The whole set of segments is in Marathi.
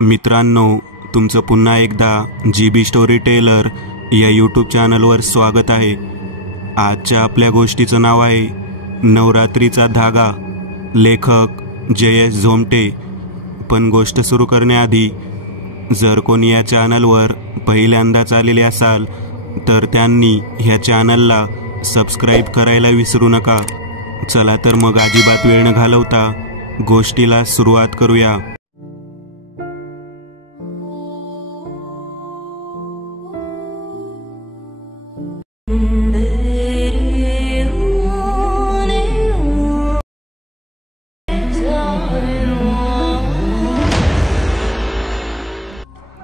मित्रांनो, तुमचं पुन्हा एकदा GB स्टोरी टेलर या यूट्यूब चॅनलवर स्वागत आहे। आजच्या आपल्या गोष्टीचं नाव आहे नवरात्रीचा धागा, लेखक JS झोमटे। पण गोष्ट सुरू करण्याआधी जर कोणी या चॅनलवर पहिल्यांदाच आलेले असाल तर त्यांनी ह्या चॅनलला सबस्क्राईब करायला विसरू नका। चला तर मग अजिबात वेळ न घालवता गोष्टीला सुरुवात करूया।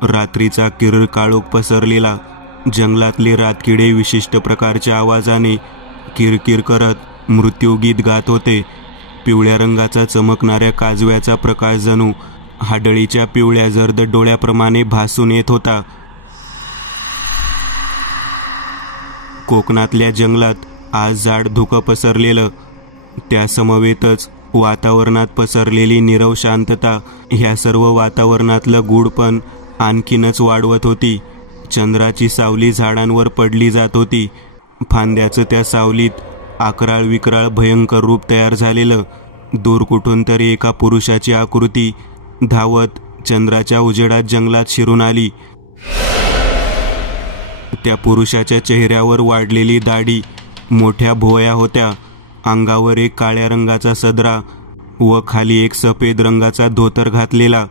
रात्रीचा किरळ काळोख पसरलेला, जंगलातले रातकिडे विशिष्ट प्रकारच्या आवाजाने किरकिर करत मृत्यूगीत गात होते। पिवळ्या रंगाचा चमकणाऱ्या काजव्याचा प्रकाश जणू हाडळीच्या पिवळ्या जर्द डोळ्याप्रमाणे भासून येत होता। कोकणातल्या जंगलात आज जाड धुकं पसरलेलं, त्या समवेतच वातावरणात पसरलेली नीरव शांतता ह्या सर्व वातावरणातलं गूढपण आणखीनच वाढवत होती। चंद्राची सावली झाडांवर पडली जात होती। फांद्याचं त्या सावलीत आकराळ विक्राळ भयंकर रूप तयार झालेलं। दूर कुठून तरी एका पुरुषाची आकृती धावत चंद्राच्या उजेडात जंगलात शिरून आली। त्या पुरुषाच्या चेहऱ्यावर वाढलेली दाढी, मोठ्या भुवया होत्या, अंगावर एक काळ्या रंगाचा सदरा व खाली एक सफेद रंगाचा धोतर घातलेला।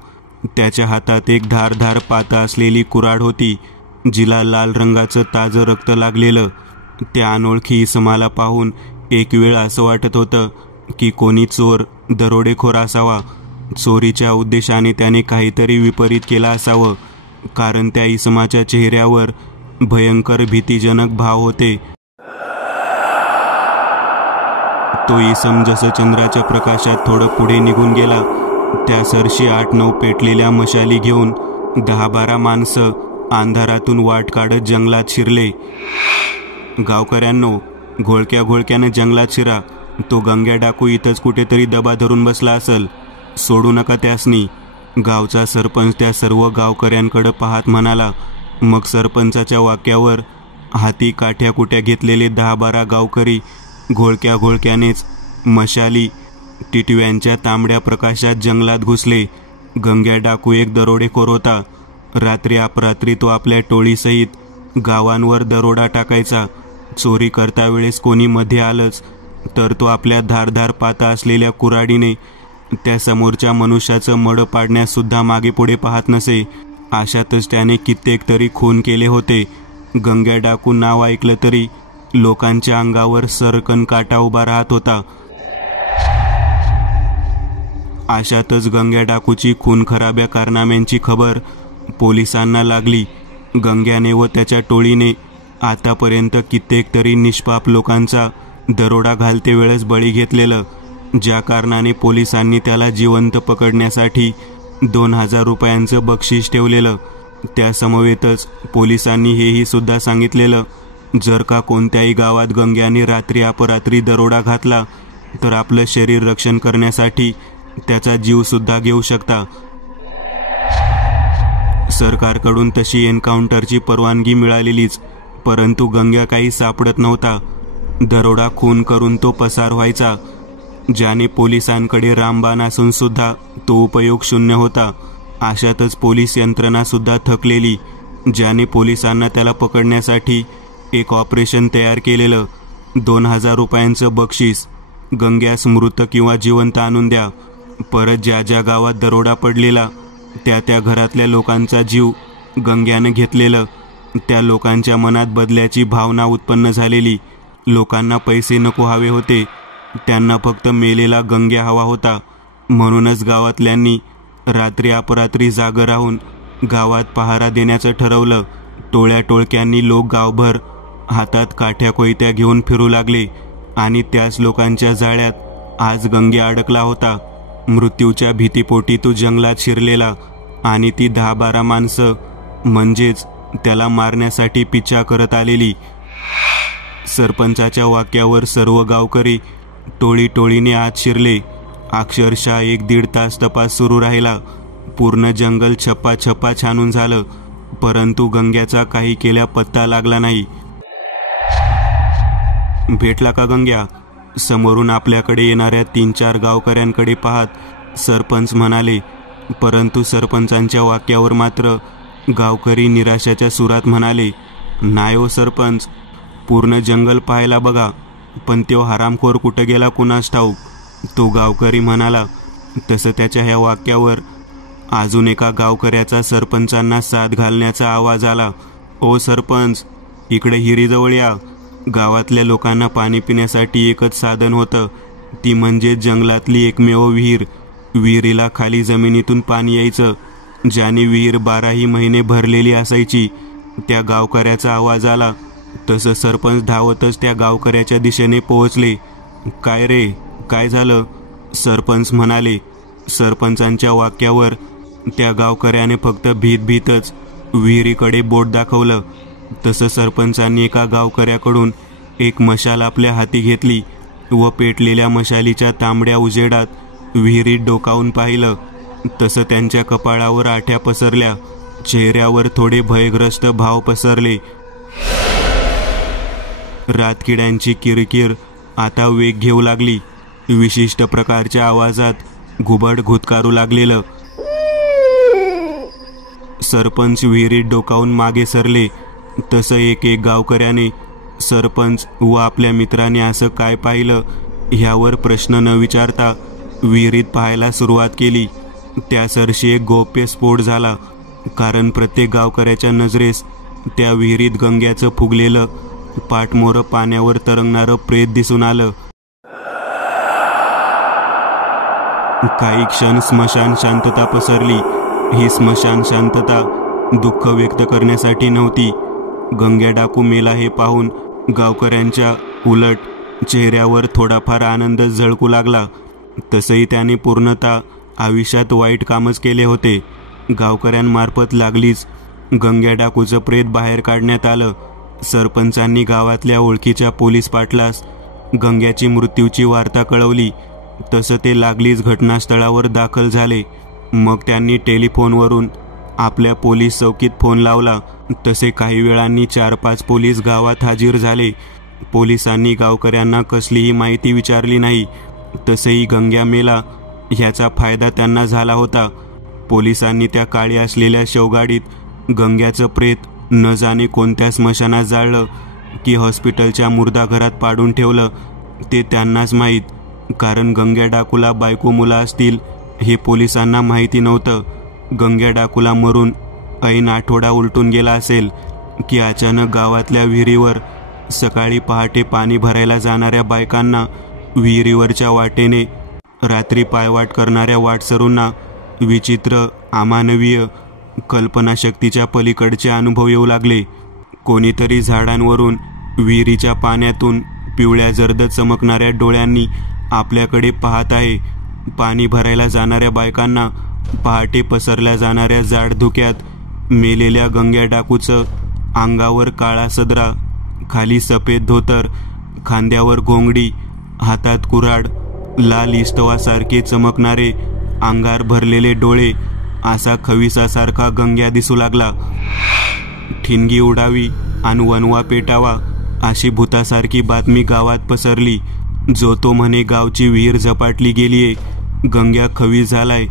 त्याच्या हातात एक धारधार पाता असलेली कुऱ्हाड होती, जिला लाल रंगाचं ताजं रक्त लागलेलं। त्या अनोळखी इसमाला पाहून एक वेळ असं वाटत होतं की कोणी चोर दरोडेखोर असावा। चोरीच्या उद्देशाने त्याने काहीतरी विपरीत केला असावं, कारण त्या इसमाच्या चेहऱ्यावर भयंकर भीतीजनक भाव होते। तो इसम जसं चंद्राच्या प्रकाशात थोडं पुढे निघून गेला, त्या सरशी 8-9 पेटलेल्या मशाली घेऊन 10-12 माणसं अंधारातून वाट काढत जंगलात शिरले। गावकऱ्यांनो, घोळक्या घोळक्यानं जंगलात शिरा, तो गंग्या डाकू इथंच कुठेतरी दबा धरून बसला असल, सोडू नका त्यासनी। गावचा सरपंच त्या सर्व गावकऱ्यांकडे पाहत म्हणाला। मग सरपंचाच्या वाक्यावर हाती काठ्या कुट्या घेतलेले 10-12 गावकरी घोळक्या घोळक्यानेच मशाली टिटव्यांच्या तांबड्या प्रकाशात जंगलात घुसले। गंग्या डाकू एक दरोडेखोर होता। रात्री अपरात्री तो आपल्या टोळीसहित गावांवर दरोडा टाकायचा। चोरी करता वेळेस कोणी मध्ये आलंच तर तो आपल्या धारधार पाता असलेल्या कुऱ्हाडीने त्या समोरच्या मनुष्याचं मडं पाडण्यास सुद्धा मागे पुढे पाहत नसे। अशातच त्याने कित्येक तरी खून केले होते। गंग्या डाकू नाव ऐकलं तरी लोकांच्या अंगावर सरकन काटा उभा राहत होता। अशातच गंग्या डाकूची खून खराब्या कारनाम्यांची खबर पोलिसांना लागली। गंग्याने व त्याच्या टोळीने आतापर्यंत कित्येक तरी निष्पाप लोकांचा दरोडा घालते वेळेस बळी घेतलेलं, ज्या कारणाने पोलिसांनी त्याला जिवंत पकडण्यासाठी 2000 रुपयांचं बक्षीस ठेवलेलं। त्या समवेतच पोलिसांनी हेही सुद्धा सांगितलेलं, जर का कोणत्याही गावात गंग्याने रात्री अपरात्री दरोडा घातला तर आपलं शरीर रक्षण करण्यासाठी त्याचा जीव सुद्धा घेऊ शकता। सरकारकडून तशी एन्काउंटरची परवानगी मिळालेलीच, परंतु गंग्या काही सापडत नव्हता। दरोडा खून करून तो पसार व्हायचा, ज्याने पोलिसांकडे रामबाण असून सुद्धा तो उपयोग शून्य होता। अशातच पोलीस यंत्रणा सुद्धा थकलेली, ज्याने पोलिसांना त्याला पकडण्यासाठी एक ऑपरेशन तयार केलेलं। 2000 रुपयांचं बक्षीस, गंग्यास मृत किंवा जिवंत आणून द्या। परत ज्या ज्या गावात दरोडा पडलेला त्या घरातल्या लोकांचा जीव गंग्यानं घेतलेलं। त्या लोकांच्या मनात बदल्याची भावना उत्पन्न झालेली। लोकांना पैसे नको हवे होते, त्यांना फक्त मेलेला गंग्या हवा होता। म्हणूनच गावातल्यांनी रात्री अपरात्री जागं राहून गावात पहारा देण्याचं ठरवलं। टोळ्या टोळक्यांनी लोक गावभर हातात काठ्या कोयत्या घेऊन फिरू लागले आणि त्याच लोकांच्या जाळ्यात आज गंग्या अडकला होता। मृत्यूच्या भीतीपोटी तो जंगलात शिरलेला आणि ती 10-12 माणसं म्हणजेच त्याला मारण्यासाठी पिछा करत आलेली। सरपंचाच्या वाक्यावर सर्व गावकरी टोळी टोळीने आत शिरले। अक्षरशः 1-1.5 तास तपास सुरू राहिला, पूर्ण जंगल छप्पा छानून झालं, परंतु गंग्याचा काही केल्या पत्ता लागला नाही. भेटला का गंग्या? समोरून आपल्याकडे येणाऱ्या 3-4 गावकऱ्यांकडे पाहत सरपंच म्हणाले. परंतु सरपंचांच्या वाक्यावर मात्र गावकरी निराशाच्या सुरात म्हणाले, नाही हो सरपंच, पूर्ण जंगल पाहायला बघा, पण तो हरामखोर कुठं गेला कुणास ठाऊक, तो गावकरी म्हणाला. तसं त्याच्या ह्या वाक्यावर अजून एका गावकऱ्याचा सरपंचांना साथ घालण्याचा आवाज आला. ओ सरपंच, इकडे हिरीजवळ या. गावातल्या लोकांना पाणी पिण्यासाठी एकच साधन होतं, ती म्हणजे जंगलातली एकमेव विहीर. विहिरीला खाली जमिनीतून पाणी यायचं, ज्याने विहीर 12ही महिने भरलेली असायची. त्या गावकऱ्याचा आवाज आला. तसं सरपंच धावतच त्या गावकऱ्याच्या दिशेने पोहोचले. काय रे, काय झालं? सरपंच म्हणाले. सरपंचांच्या वाक्यावर त्या गावकऱ्याने फक्त भीतच विहिरीकडे बोट दाखवलं. तसं सरपंचांनी एका गावकऱ्याकडून एक मशाल आपल्या हाती घेतली व पेटलेल्या मशालीच्या तांबड्या उजेडात विहिरीत डोकावून पाहिलं. तसं त्यांच्या कपाळावर आठ्या पसरल्या, चेहऱ्यावर थोडे भयग्रस्त भाव पसरले. रातकिड्यांची किरकिर आता वेग घेऊ लागली. विशिष्ट प्रकारच्या आवाजात घुबड घुतकारू लागलेलं. सरपंच विहिरीत डोकावून मागे सरले. तसं एक गावकऱ्याने सरपंच व आपल्या मित्राने असं काय पाहिलं ह्यावर प्रश्न न विचारता विहिरीत पाहायला सुरुवात केली. त्यासरशी एक गौप्य स्फोट झाला, कारण प्रत्येक गावकऱ्याच्या नजरेस त्या विहिरीत गंग्याचं फुगलेलं पाठमोरं पाण्यावर तरंगणारं प्रेत दिसून आलं. काही क्षण स्मशान शांतता पसरली. ही स्मशान शांतता दुःख व्यक्त करण्यासाठी नव्हती. गंग्या डाकू मेला हे पाहून गावकऱ्यांच्या उलट चेहऱ्यावर थोडाफार आनंद झळकू लागला. तसंही त्याने पूर्णतः आयुष्यात वाईट कामच केले होते. गावकऱ्यांमार्फत लागलीच गंग्या डाकूचं प्रेत बाहेर काढण्यात आलं. सरपंचांनी गावातल्या ओळखीच्या पोलीस पाटलास गंग्याची मृत्यूची वार्ता कळवली. तसं ते लागलीच घटनास्थळावर दाखल झाले. मग त्यांनी टेलिफोनवरून आपल्या पोलीस चौकीत फोन लावला. तसे काही वेळांनी 4-5 पोलीस गावात हजर झाले. पोलिसांनी गावकऱ्यांना कसलीही माहिती विचारली नाही. तसेही गंग्या मेला ह्याचा फायदा त्यांना झाला होता. पोलिसांनी त्या काळी असलेल्या शवगाडीत गंग्याचं प्रेत न जाणे कोणत्या स्मशानात जाळलं की हॉस्पिटलच्या मुर्दाघरात पाडून ठेवलं ते त्यांनाच माहीत. कारण गंग्या डाकूला बायको मुलं असतील हे पोलिसांना माहिती नव्हतं. गंग्या डाकूला मरून ऐन आठवडा उलटून गेला असेल की अचानक गावातल्या विहिरीवर सकाळी पहाटे पाणी भरायला जाणाऱ्या बायकांना, विहिरीवरच्या वाटेने रात्री पायवाट करणाऱ्या वाटसरूंना विचित्र, अमानवीय, कल्पनाशक्तीच्या पलीकडचे अनुभव येऊ लागले. कोणीतरी झाडांवरून विहिरीच्या पाण्यातून पिवळ्या जर्द चमकणाऱ्या डोळ्यांनी आपल्याकडे पाहत आहे. पाणी भरायला जाणाऱ्या बायकांना पहाटे पसरल्या जाणाऱ्या जाड धुक्यात मेलेल्या गंग्या डाकूचं अंगावर काळा सदरा, खाली सफेद धोतर, खांद्यावर घोंगडी, हातात कुऱ्हाड, लाल इस्तवासारखे चमकणारे अंगार भरलेले डोळे असा खविसासारखा गंग्या दिसू लागला. ठिणगी उडावी आणि वनवा पेटावा अशी भूतासारखी बातमी गावात पसरली. जो तो म्हणे गावची विहीर झपाटली गेलीये, गंग्या खवीस झालाय,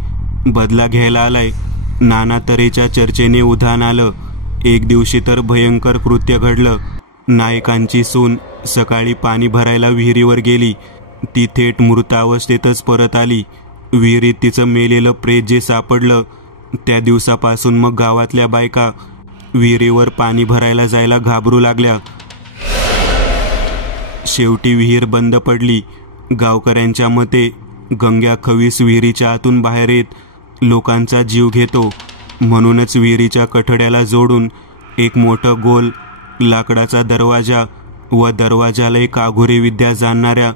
बदला घ्यायला आलाय. नाना तऱ्हेच्या चर्चेने उधाण आलं. एक दिवशी तर भयंकर कृत्य घडलं. नायकांची सून सकाळी पाणी भरायला विहिरीवर गेली. ती थेट मृतावस्थेतच परत आली. विहिरीत तिचं मेलेलं प्रेत जे सापडलं त्या दिवसापासून मग गावातल्या बायका विहिरीवर पाणी भरायला जायला घाबरू लागल्या. शेवटी विहीर बंद पडली. गावकऱ्यांच्या मते गंग्या खवीस विहिरीच्या आतून बाहेर येत लोकांचा जीव घेतो. म्हणूनच विहिरीच्या कठड्याला जोडून एक मोठं गोल लाकडाचा दरवाजा व दरवाजाला एक आघुरी विद्या जाणणाऱ्या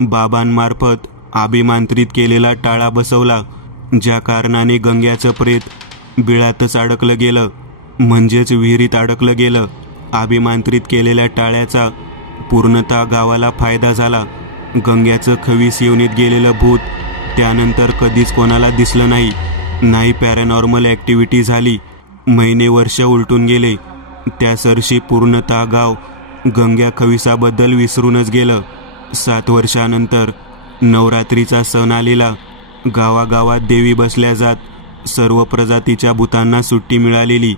बाबांमार्फत अभिमांत्रित केलेला टाळा बसवला. ज्या कारणाने गंग्याचं प्रेत बिळातच अडकलं गेलं, म्हणजेच विहिरीत अडकलं गेलं. अभिमांत्रित केलेल्या टाळ्याचा पूर्णतः गावाला फायदा झाला. गंग्याचं खवीस योनीत गेलेलं भूत त्यानंतर कधीच कोणाला दिसलं नाही. नाही पॅरानॉर्मल ॲक्टिव्हिटी झाली. महिने वर्ष उलटून गेले. त्या सरशी पूर्णतः गाव गंग्या खविसाबद्दल विसरूनच गेलं. 7 वर्षानंतर नवरात्रीचा सण आलेला. गावागावात देवी बसल्या जात. सर्व प्रजातीच्या भूतांना सुट्टी मिळालेली.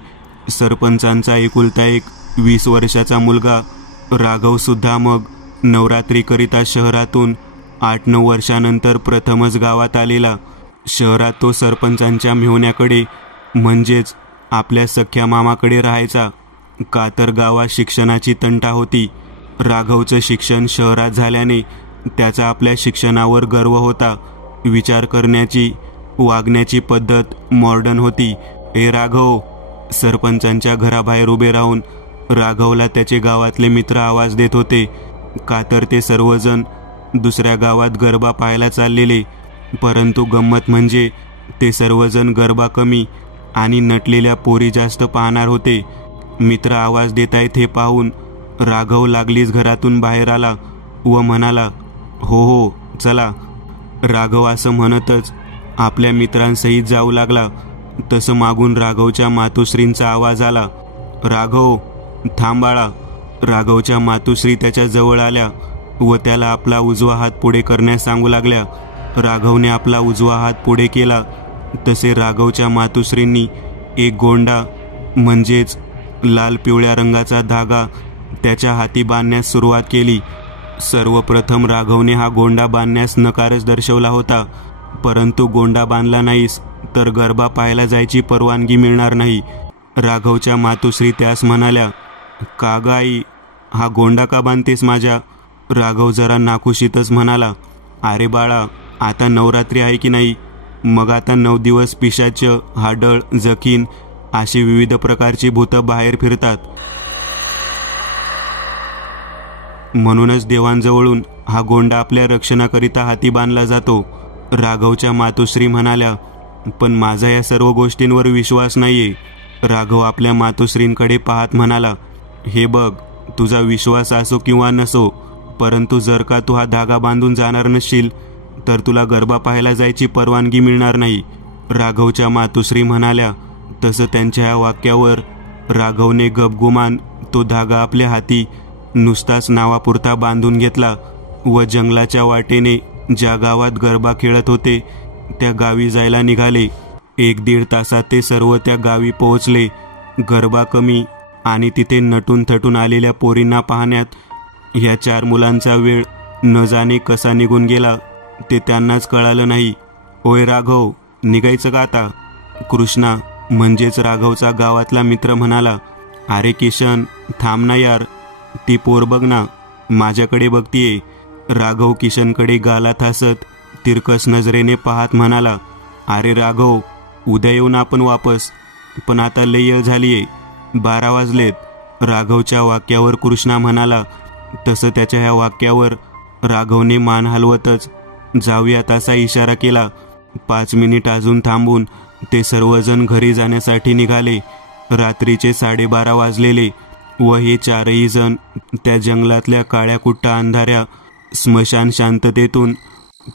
सरपंचांचा एकुलता एक 20 वर्षाचा मुलगा राघवसुद्धा मग नवरात्रीकरिता शहरातून 8-9 वर्षानंतर प्रथमच गावात आलेला. शहरात तो सरपंचांच्या मेहुण्याकडे म्हणजेच आपल्या सख्या मामाकडे राहायचा. का तर गावात शिक्षणाची तंटा होती. राघवचं शिक्षण शहरात झाल्याने त्याचा आपल्या शिक्षणावर गर्व होता. विचार करण्याची वागण्याची पद्धत मॉडर्न होती. ए राघव, सरपंचांच्या घराबाहेर उभे राहून राघवला त्याचे गावातले मित्र आवाज देत होते. का तर ते सर्वजण दुसऱ्या गावात गरबा पाहायला चाललेले. परंतु गंमत म्हणजे ते सर्वजण गरबा कमी आणि नटलेल्या पोरी जास्त पाहणार होते. मित्र आवाज देत आहेत हे पाहून राघव लागलीच घरातून बाहेर आला व म्हणाला, हो हो चला. राघव असं म्हणतच आपल्या मित्रांसहित जाऊ लागला. तसं मागून राघवच्या मातोश्रींचा आवाज आला, राघव थांब बाळा. राघवच्या मातोश्री त्याच्या जवळ आल्या व त्याला आपला उजवा हात पुढे करण्यास सांगू लागल्या. राघवने आपला उजवा हात पुढे केला तसे राघवच्या मातोश्रींनी एक गोंडा म्हणजेच लाल पिवळ्या रंगाचा धागा त्याच्या हाती बांधण्यास सुरुवात केली. सर्वप्रथम राघवने हा गोंडा बांधण्यास नकारच दर्शवला होता. परंतु गोंडा बांधला नाहीस तर गरबा पाहायला जायची परवानगी मिळणार नाही. राघवच्या मातोश्री त्यास म्हणाल्या, का ग आई, हा गोंडा का बांधतेस माझ्या? राघव जरा नाखुशीतच म्हणाला, अरे बाळा, आता नवरात्री आहे की नाही, मग आता 9 दिवस पिशाच, हाडळ, जखीन अशी विविध प्रकारची भूतं बाहेर फिरतात. म्हणूनच देवांजवळून हा गोंडा आपल्या रक्षणाकरिता हाती बांधला जातो. राघवच्या मातोश्री म्हणाल्या, पण माझा या सर्व गोष्टींवर विश्वास नाहीये. राघव आपल्या मातोश्रींकडे पाहत म्हणाला, हे बघ, तुझा विश्वास असो किंवा नसो, परंतु जर का तू हा धागा बांधून जाणार नसशील तर तुला गरबा पाहायला जायची परवानगी मिळणार नाही. राघवच्या मातोश्री म्हणाल्या. तसं त्यांच्या या वाक्यावर राघवने गपगुमान तो धागा आपल्या हाती नुसताच नावापुरता बांधून घेतला व जंगलाच्या वाटेने ज्या गावात गरबा खेळत होते त्या गावी जायला निघाले. 1-1.5 तासात ते सर्व त्या गावी पोहोचले. गरबा कमी आणि तिथे नटून थटून आलेल्या पोरींना पाहण्यात ह्या 4 मुलांचा वेळ न जाणे कसा निघून गेला ते त्यांनाच कळालं नाही. ओय राघव, निघायचं का आता? कृष्णा म्हणजेच राघवचा गावातला मित्र म्हणाला, अरे किशन थांब ना यार, ती पोर बघ ना, माझ्याकडे बघतीये. राघव किशनकडे गालात हसत तिरकस नजरेने पाहत म्हणाला, अरे राघव, उद्या येऊन आपण वापस, पण आता लई वेळ झालीये, 12 वाजलेत. राघवच्या वाक्यावर कृष्णा म्हणाला. तसं त्याच्या ह्या वाक्यावर राघवने मान हलवतच जाऊयात असा इशारा केला. 5 मिनिट अजून थांबून ते सर्वजण घरी जाण्यासाठी निघाले. रात्रीचे 12:30 वाजलेले व हे 4ही जण त्या जंगलातल्या काळ्याकुट्टा अंधाऱ्या स्मशान शांततेतून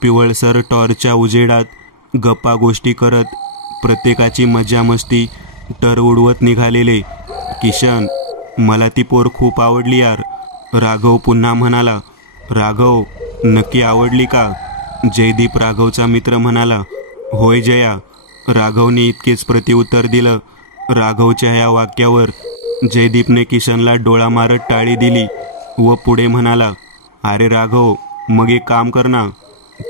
पिवळसर टॉर्चच्या उजेडात गप्पा गोष्टी करत प्रत्येकाची मज्जा मस्ती टर उडवत निघालेले. किशन, मला ती पोर खूप आवडली यार. राघव पुन्हा म्हणाला. राघव, नक्की आवडली का? जयदीप राघवचा मित्र म्हणाला. होय जया. राघवने इतकेच प्रत्युत्तर दिलं. राघवच्या या वाक्यावर जयदीपने किशनला डोळा मारत टाळी दिली व पुढे म्हणाला, अरे राघव, मग एक काम कर ना,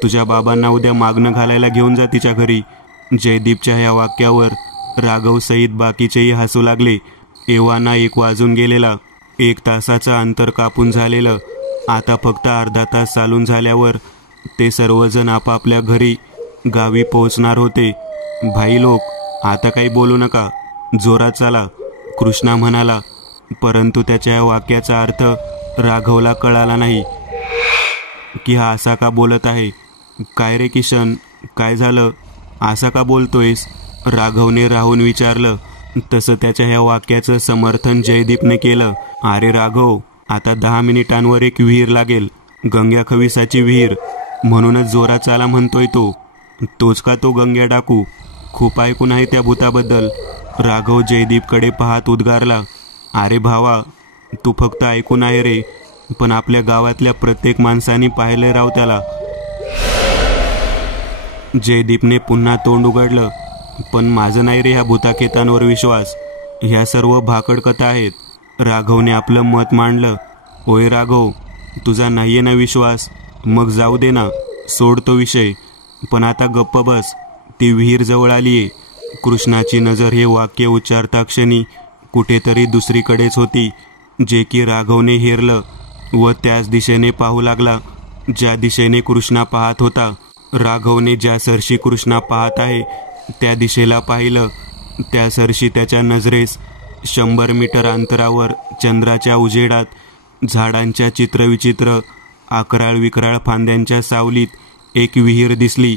तुझ्या बाबांना उद्या मागणं घालायला घेऊन जा तिच्या घरी. जयदीपच्या या वाक्यावर राघव सहित बाकीचेही हसू लागले. एव्हाना 1 वाजून गेलेला. 1 तासाचं अंतर कापून झालेलं. आता फक्त अर्धा तास चालून झाल्यावर ते सर्वजण आपापल्या घरी गावी पोहोचणार होते. भाई लोक, आता काही बोलू नका, जोरात चाला, कृष्णा म्हणाला. परंतु त्याच्या या वाक्याचा अर्थ राघवला कळाला नाही की हा असा का बोलत आहे. काय रे किशन, काय झालं, असा का बोलतोयस? राघवने राहून विचारलं. तसं त्याच्या ह्या वाक्याचं समर्थन जयदीपने केलं. अरे राघव, आता 10 मिनिटांवर एक विहीर लागेल, गंग्या खविसाची विहीर, म्हणूनच जोरात चाला म्हणतोय तो. तोच का तो गंग्या डाकू? खूप ऐकून आहे त्या भूताबद्दल. राघव जयदीपकडे पाहत उद्गारला, अरे भावा, तू फक्त ऐकून आहे रे, पण आपल्या गावातल्या प्रत्येक माणसाने पाहिलंय राव त्याला. जयदीपने पुन्हा तोंड उघडलं, पण माझं नाही रे ह्या भूताकेतांवर विश्वास. ह्या सर्व भाकड कथा आहेत. राघवने आपलं मत मांडलं. ओय राघव, तुझा नाहीये ना विश्वास? मग जाऊ दे ना, सोड तो विषय. पण आता गप्प बस. ती विहीर जवळ आलीये. कृष्णाची नजर हे वाक्य उच्चारता क्षणी कुठेतरी दुसरीकडेच होती, जे की राघवने हेरलं व त्याच दिशेने पाहू लागला ज्या दिशेने कृष्णा पाहत होता. राघवने ज्या सरशी कृष्णा पाहत आहे त्या दिशेला पाहिलं. त्या सरशी त्याच्या नजरेस 100 मीटर अंतरावर चंद्राच्या उजेडात झाडांच्या चित्रविचित्र अकराळ विकराळ फांद्यांच्या सावलीत एक विहीर दिसली.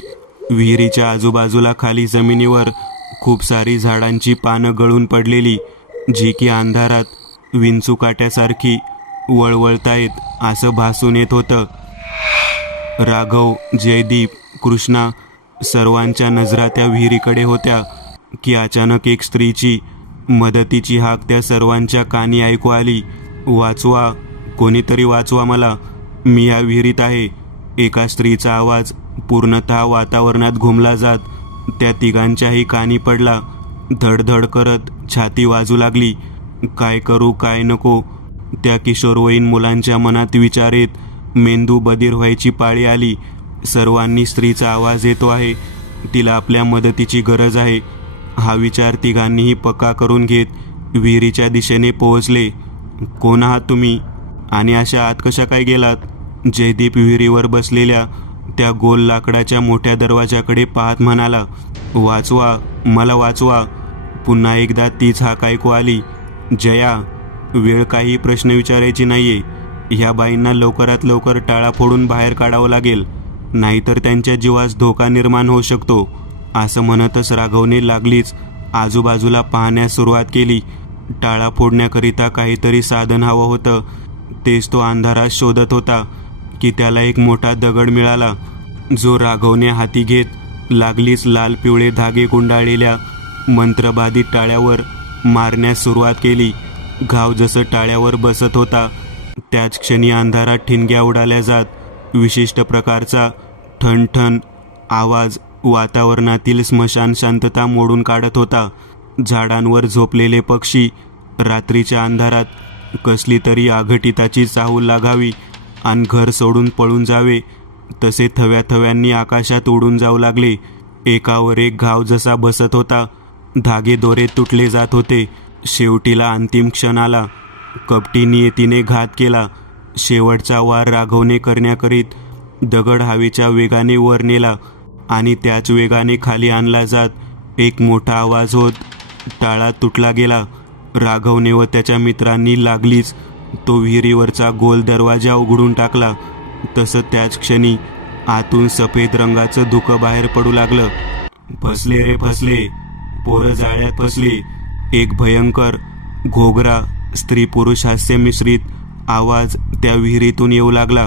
विहिरीच्या आजूबाजूला खाली जमिनीवर खूप सारी झाडांची पानं गळून पडलेली, जी की अंधारात विंचूकाट्यासारखी वळवळतायत असं भासून येत होतं. राघव, जयदीप, कृष्णा सर्वांच्या नजरा त्या विहिरीकडे होत्या की अचानक एक स्त्रीची मदतीची हाक त्या सर्वांच्या कानी ऐकू आली. वाचवा, कोणीतरी वाचवा मला, मी या विहिरीत आहे. एका स्त्रीचा आवाज पूर्णतः वातावरणात घुमला जात त्या तिघांच्याही कानी पडला. धडधड करत छाती वाजू लागली. काय करू काय नको त्या किशोरवयीन मुलांच्या मनात विचार येत मेंदू बधीर व्हायची पाळी आली. सर्वांनी स्त्रीचा आवाज येतो आहे, तिला आपल्या मदतीची गरज आहे, हा विचार तिघांनीही पक्का करून घेत विहिरीच्या दिशेने पोहोचले. कोण आहात तुम्ही आणि अशा आत कशा काय गेलात? जयदीप विहिरीवर बसलेल्या त्या गोल लाकडाच्या मोठ्या दरवाजाकडे पाहत म्हणाला. वाचवा, मला वाचवा. पुन्हा एकदा तीच हाक ऐकू आली. जया, वेळ काही प्रश्न विचारायची नाहीये. ह्या बाईंना लवकरात लवकर टाळा फोडून बाहेर काढावं लागेल, नाहीतर त्यांच्या जीवास धोका निर्माण होऊ शकतो. असं म्हणतच राघवने लागलीच आजूबाजूला पाहण्यास सुरुवात केली. टाळा फोडण्याकरिता काहीतरी साधन हवं होतं. तेच तो अंधारात शोधत होता की त्याला एक मोठा दगड मिळाला, जो राघवने हाती घेत लागलीच लाल पिवळे धागे गुंडाळलेल्या मंत्रबाधित टाळ्यावर मारण्यास सुरुवात केली. घाव जसं टाळ्यावर बसत होता त्याच क्षणी अंधारात ठिणग्या उडाल्या जात विशिष्ट प्रकारचा ठणठण आवाज वातावरणातील स्मशान शांतता मोडून काढत होता. झाडांवर झोपलेले पक्षी रात्रीच्या अंधारात कसली तरी आघटिताची चाहूल लागावी आणि घर सोडून पळून जावे तसे थव्या थव्यांनी आकाशात उडून जाऊ लागले. एकावर एक घाव जसा बसत होता, धागे दोरे तुटले जात होते. शेवटीला अंतिम क्षण आला. कपटी नियतीने घात केला. शेवटचा वार राघवने करण्याकरीत दगड हवेच्या वेगाने वर नेला आणि त्याच वेगाने खाली आणला जात एक मोठा आवाज होत टाळा तुटला गेला. राघवने व त्याच्या मित्रांनी लागलीच तो विहिरीवरचा गोल दरवाजा उघडून टाकला. तसं त्याच क्षणी आतून सफेद रंगाचं धुकं बाहेर पडू लागलं. फसले रे फसले, पोरं जाळ्यात फसली. एक भयंकर घोगरा स्त्री पुरुष हास्य मिश्रित आवाज त्या विहिरीतून येऊ लागला.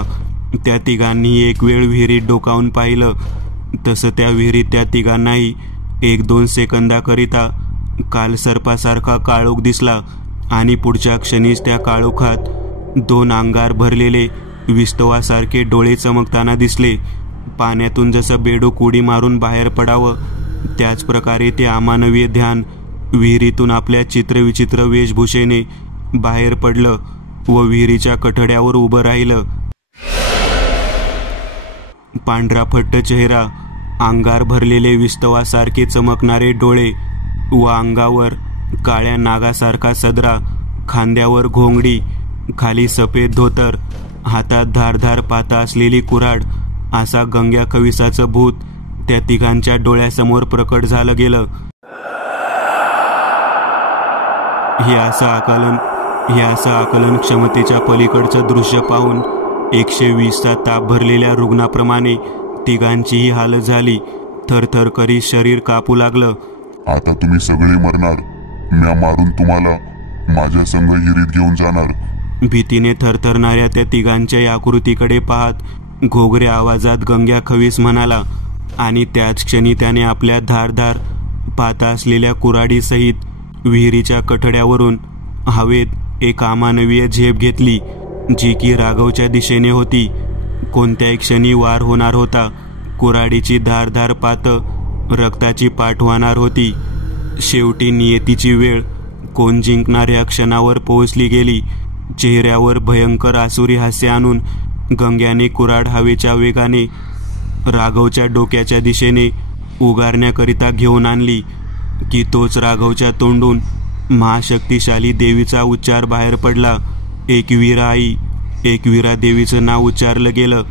त्या तिघांनी एक वेळ विहिरीत डोकावून पाहिलं. तसं त्या विहिरीत त्या तिघांनाही 1-2 सेकंदाकरिता कालसर्पासारखा काळोख दिसला आणि पुढच्या क्षणीच त्या काळोखात 2 अंगार भरलेले विस्तवासारखे डोळे चमकताना दिसले. पाण्यातून जसं बेडूक उडी मारून बाहेर पडावं त्याच प्रकारे ते अमानवीय ध्यान विहिरीतून आपल्या चित्रविचित्र वेशभूषेने बाहेर पडलं व विहिरीच्या कठड्यावर उभं राहिलं. पांढरा फट्ट चेहरा, अंगार भरलेले विस्तवासारखे चमकणारे डोळे व अंगावर काळ्या नागासारखा सदरा, खांद्यावर घोंगडी, खाली सफेद धोतर, हातात धारधार पाता असलेली कुऱ्हाड, असा गंग्या खविसाचं भूत त्या तिघांच्या डोळ्यासमोर प्रकट झालं गेलं. हे असं आकलन क्षमतेच्या पलीकडचं दृश्य पाहून 120चा ताप भरलेल्या रुग्णाप्रमाणे तिघांचीही हालत झाली. थरथर करीत शरीर कापू लागलं. आता तुम्ही सगळे मरणार. म्या मारून तुम्हाला माझ्या संग विहिरीत घेऊन जाणार. भीतीने थरथरणाऱ्या त्या तिघांच्या या आकृतीकडे पाहत घोगऱ्या आवाजात गंग्या खवीस म्हणाला आणि त्याच क्षणी त्याने आपल्या धारधार पाता असलेल्या कुऱ्हाडीसहित विहिरीच्या कठड्यावरून हवेत एक अमानवीय झेप घेतली, जी की राघवच्या दिशेने होती. कोणत्याही क्षणी वार होणार होता. कुऱ्हाडीची धारधार पातं रक्ताची पाठ वाहणार होती. शेवटी नियतीची वेळ कोण जिंकणाऱ्या क्षणावर पोहोचली गेली. चेहऱ्यावर भयंकर आसुरी हास्य आणून गंग्याने कुऱ्हाड हवेच्या वेगाने राघवच्या डोक्याच्या दिशेने उगारण्याकरिता घेऊन आणली की तोच राघवच्या तोंडून महाशक्तिशाली देवीचा उच्चार बाहेर पडला. एकवीरा आई. एकवीरा देवीचं नाव उच्चारलं गेलं.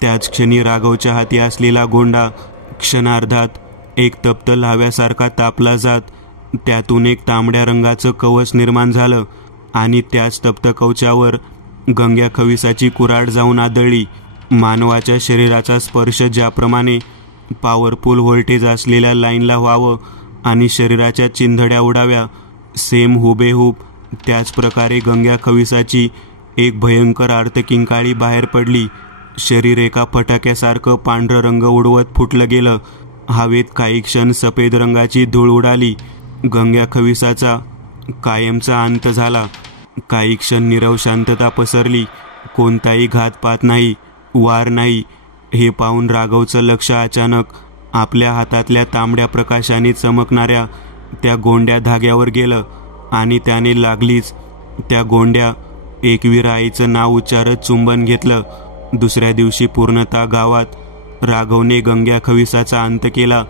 त्याच क्षणी राघवच्या हाती असलेला गोंडा क्षणार्धात एक तप्त लाव्यासारखा तापला जात त्यातून एक तांबड्या रंगाचं कवच निर्माण झालं आणि त्याच तप्त कवचावर गंग्या खविसाची कुऱ्हाड जाऊन आदळली. मानवाच्या शरीराचा स्पर्श ज्याप्रमाणे पॉवरफुल व्होल्टेज असलेल्या लाईनला व्हावं आणि शरीराच्या चिंधड्या उडाव्या, सेम हुबेहूब त्याच प्रकारे गंग्या खविसाची एक भयंकर आर्तकिंकाळी बाहेर पडली. शरीर एका फटाक्यासारखं पांढरं रंग उडवत फुटलं गेलं. हवेत काही क्षण सफेद रंगाची धूळ उडाली. गंग्या खविसाचा कायमचा अंत झाला. काही क्षण नीरव शांतता पसरली. कोणताही घातपात नाही, वार नाही. हे पाहून राघवचं लक्ष अचानक आपल्या हातातल्या तांबड्या प्रकाशाने चमकणाऱ्या त्या गोंड्या धाग्यावर गेलं आणि त्याने लागलीच त्या गोंड्या एकवीरा आईचं नाव उच्चारत चुंबन घेतलं. दुसऱ्या दिवशी पूर्णतः गावात राघवने गंग्या खविसाचा अंत केला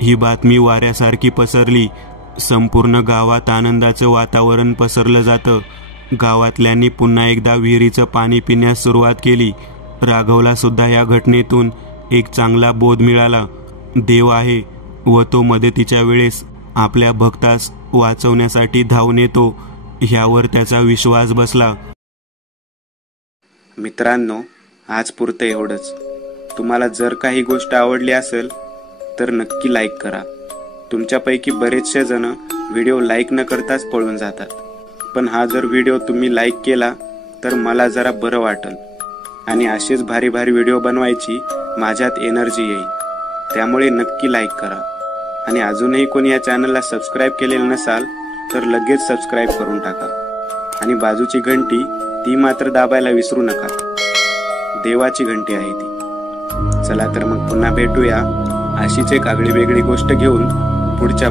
ही बातमी वाऱ्यासारखी पसरली. संपूर्ण गावात आनंदाचं वातावरण पसरलं जातं. गावातल्यांनी पुन्हा एकदा विहिरीचं पाणी पिण्यास सुरुवात केली. राघवला सुद्धा या घटनेतून एक चांगला बोध मिळाला. देव आहे व तो मदतीच्या वेळेस आपल्या भक्तास वाचवण्यासाठी धावून येतो ह्यावर त्याचा विश्वास बसला. मित्रांनो, आज पुरतं एवढंच. तुम्हाला जर काही गोष्ट आवडली असेल तर नक्की लाईक करा. तुमच्यापैकी बरेचसे जण व्हिडिओ लाईक न करताच पळून जातात, पण हा जर व्हिडिओ तुम्ही लाईक केला तर मला जरा बरं वाटेल आणि असेच भारी भारी व्हिडिओ बनवायची माझ्यात एनर्जी येईल. त्यामुळे नक्की लाईक करा आणि अजूनही कोणी या चॅनलला सबस्क्राईब केलेलं नसाल तर लगेच सबस्क्राईब करून टाका आणि बाजूची घंटी ती मात्र दाबायला विसरू नका. देवाची घंटी आहे ती. चला तर मग पुन्हा भेटूया अशीच एक आगळी वेगळी गोष्ट घेऊन पुढच्या